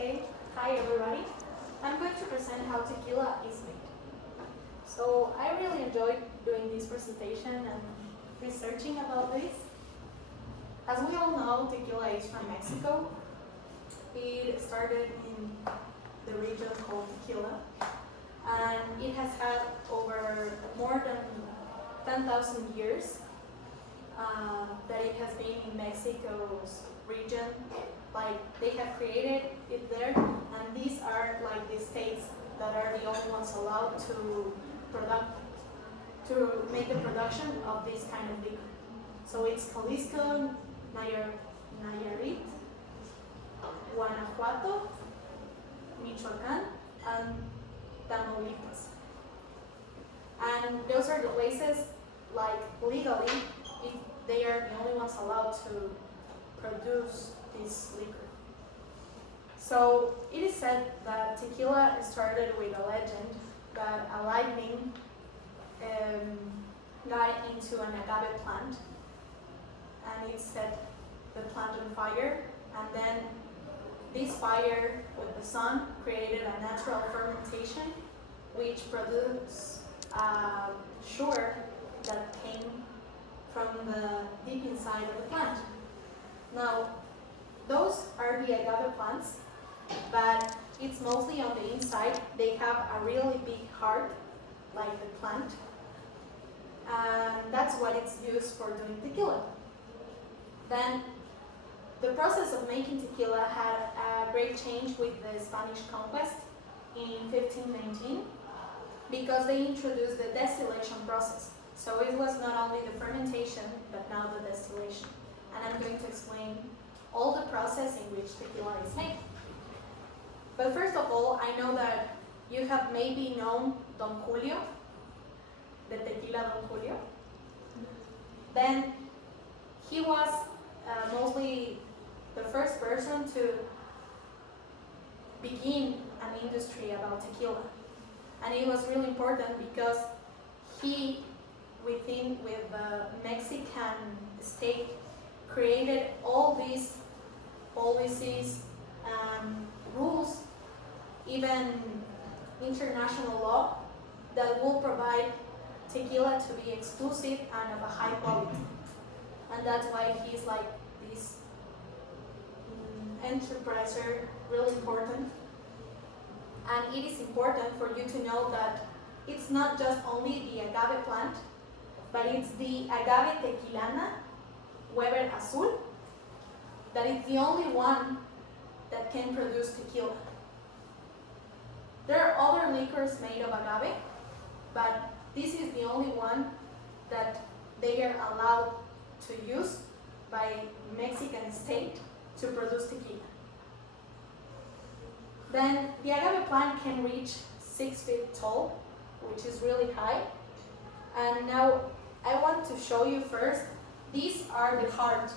Okay, hi everybody. I'm going to present how tequila is made. So I really enjoyed doing this presentation and researching about this. As we all know, tequila is from Mexico. It started in the region called Tequila, and it has had over more than 10,000 years that it has been in Mexico's region. Like, they have created it there, and these are like the states that are the only ones allowed to make the production of this kind of liquor. So it's Jalisco, Nayarit, Guanajuato, Michoacán, and Tamaulipas. And those are the places, like, legally, if they are the only ones allowed to produce this liquor. So it is said that tequila started with a legend that a lightning got into an agave plant, and it set the plant on fire, and then this fire with the sun created a natural fermentation which produced sugar that came from the deep inside of the plant. Now, those are the agave plants, but it's mostly on the inside. They have a really big heart, like the plant, and that's what it's used for doing tequila. Then, the process of making tequila had a great change with the Spanish conquest in 1519, because they introduced the distillation process. So it was not only the fermentation, but now the distillation. And I'm going to explain all the process in which tequila is made. But first of all, I know that you have maybe known Don Julio, the tequila Don Julio. Then he was mostly the first person to begin an industry about tequila. And it was really important because he, with the Mexican state, created all these policies and rules, even international law, that will provide tequila to be exclusive and of a high quality. And that's why he's like this enterpriser, really important. And it is important for you to know that it's not just only the agave plant, but it's the agave tequilana, Weber Azul, that is the only one that can produce tequila. There are other liquors made of agave, but this is the only one that they are allowed to use by Mexican state to produce tequila. Then the agave plant can reach 6 feet tall, which is really high. And now I want to show you first, these are the heart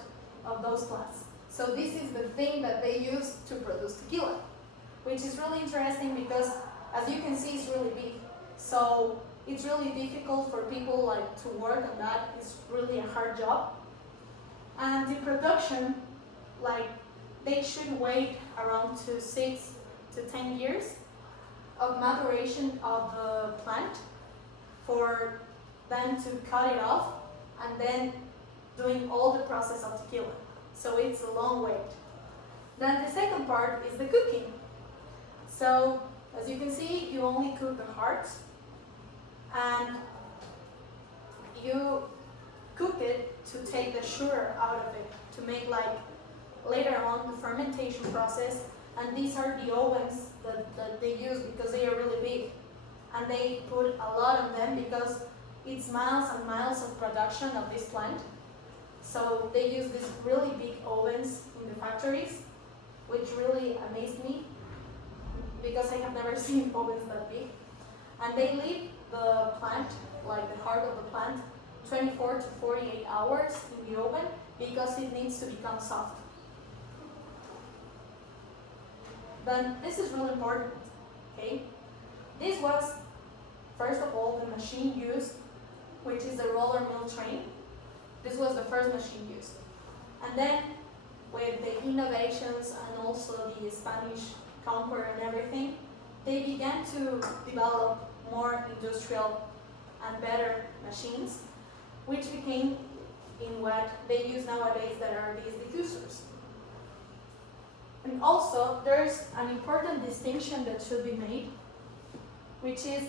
of those plants. So this is the thing that they use to produce tequila, which is really interesting because, as you can see, it's really big. So it's really difficult for people like to work on that. It's really a hard job. And the production, like, they should wait around 6 to 10 years of maturation of the plant for them to cut it off and then doing all the process of tequila. So it's a long wait. Then the second part is the cooking. So as you can see, you only cook the hearts, and you cook it to take the sugar out of it, to make, like, later on the fermentation process. And these are the ovens that they use because they are really big, and they put a lot of them because it's miles and miles of production of this plant. So they use these really big ovens in the factories, which really amazed me because I have never seen ovens that big. And they leave the plant, like the heart of the plant, 24 to 48 hours in the oven because it needs to become soft. Then this is really important, okay? This was, first of all, the machine used, which is the roller mill train. This was the first machine used. And then with the innovations and also the Spanish conquer and everything, they began to develop more industrial and better machines, which became in what they use nowadays that are these diffusers. And also, there's an important distinction that should be made, which is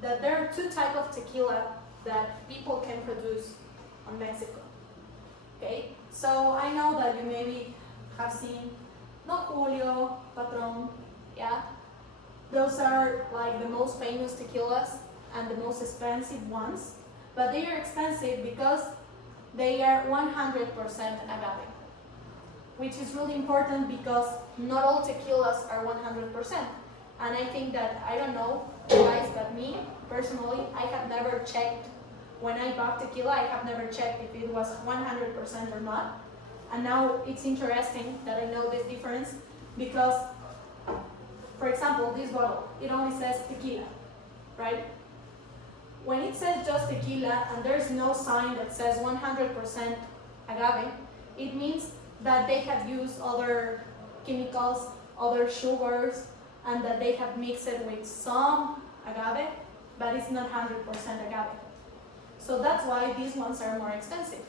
that there are two types of tequila that people can produce on Mexico. Okay, so I know that you maybe have seen Don Julio, Patron, yeah? Those are like the most famous tequilas and the most expensive ones, but they are expensive because they are 100% agave, which is really important because not all tequilas are 100%. And I think that, I don't know, guys, but me, personally, I have never checked, when I bought tequila, I have never checked if it was 100% or not. And now it's interesting that I know this difference because, for example, this bottle, it only says tequila, right? When it says just tequila and there's no sign that says 100% agave, it means that they have used other chemicals, other sugars, and that they have mixed it with some agave, but it's not 100% agave. So that's why these ones are more expensive,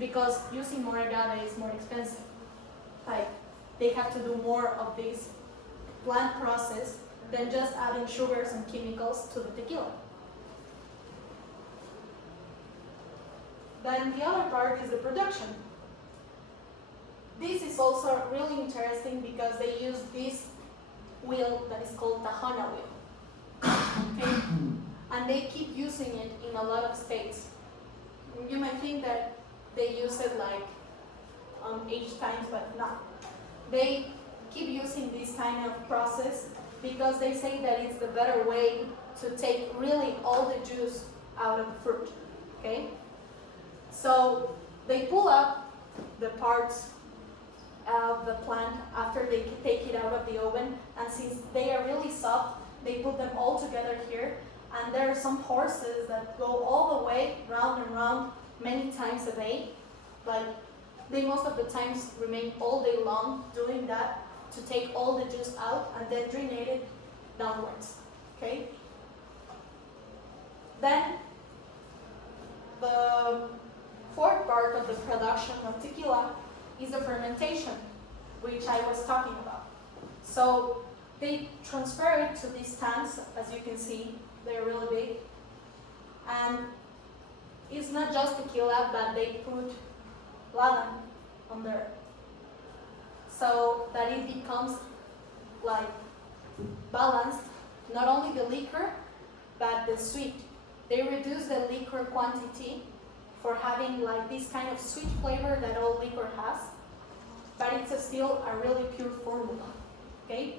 because using more agave is more expensive. Like, they have to do more of this plant process than just adding sugars and chemicals to the tequila. Then the other part is the production. This is also really interesting because they use this wheel that is called Tahona wheel. Okay? And they keep using it in a lot of states. You might think that they use it like each time, but not. They keep using this kind of process because they say that it's the better way to take really all the juice out of the fruit. Okay? So they pull up the parts of the plant after they take it out of the oven, and since they are really soft, they put them all together here, and there are some horses that go all the way round and round many times a day. Like, they most of the times remain all day long doing that to take all the juice out and then drainate it downwards. Okay? Then the fourth part of the production of tequila is the fermentation, which I was talking about. So they transfer it to these tanks, as you can see, they're really big. And it's not just tequila, but they put lemon on there, so that it becomes like balanced, not only the liquor, but the sweet. They reduce the liquor quantity for having like this kind of sweet flavor that all liquor has, but it's still a really pure formula, okay?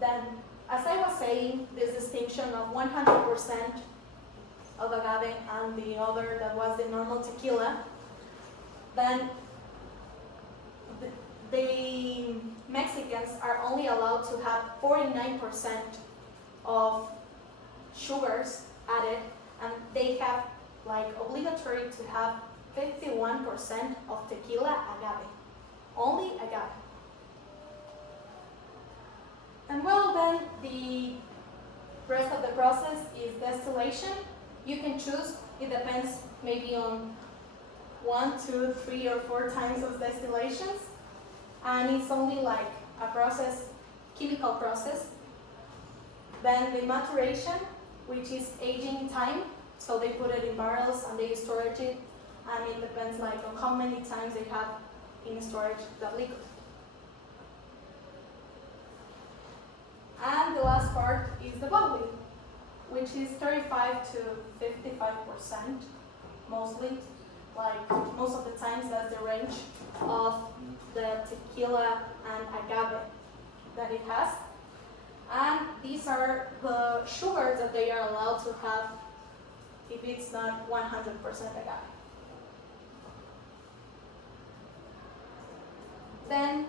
Then, as I was saying, this distinction of 100% of agave and the other that was the normal tequila, then the Mexicans are only allowed to have 49% of sugars added, and they have like obligatory to have 51% of tequila agave, only agave. And well, then the rest of the process is distillation. You can choose, it depends maybe on 1, 2, 3, or 4 times of distillations, and it's only like a process, chemical process. Then the maturation, which is aging time, so they put it in barrels and they store it, and it depends like on how many times they have in storage that liquid. And the last part is the bottling, which is 35 to 55% mostly. Like most of the times that's the range of the tequila and agave that it has. And these are the sugars that they are allowed to have if it's not 100% agave. Then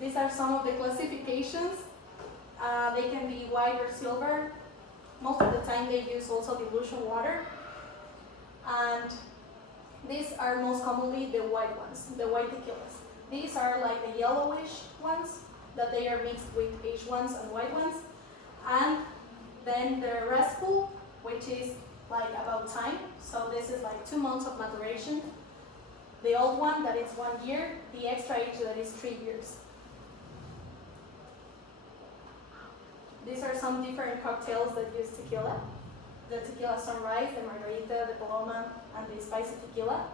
these are some of the classifications. They can be white or silver. Most of the time they use also dilution water. And these are most commonly the white ones, the white tequilas. These are like the yellowish ones, that they are mixed with beige ones and white ones. And then the restful, which is like about time. So this is like 2 months of maturation. The old one, that is 1 year. The extra age, that is 3 years. These are some different cocktails that use tequila. The tequila sunrise, the margarita, the paloma, and the spicy tequila.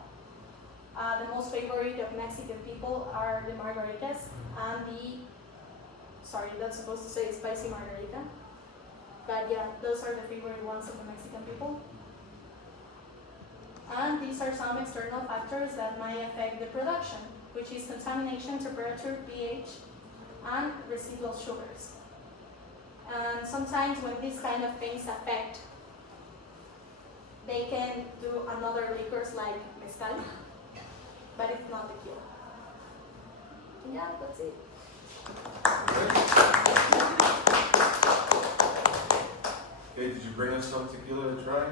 The most favorite of Mexican people are the margaritas and sorry, that's supposed to say spicy margarita. But yeah, those are the favorite ones of the Mexican people. And these are some external factors that might affect the production, which is contamination, temperature, pH, and residual sugars. And sometimes when these kind of things affect, they can do another liquors like mezcal, but it's not tequila. Yeah, that's it. Hey, did you bring us some tequila to try?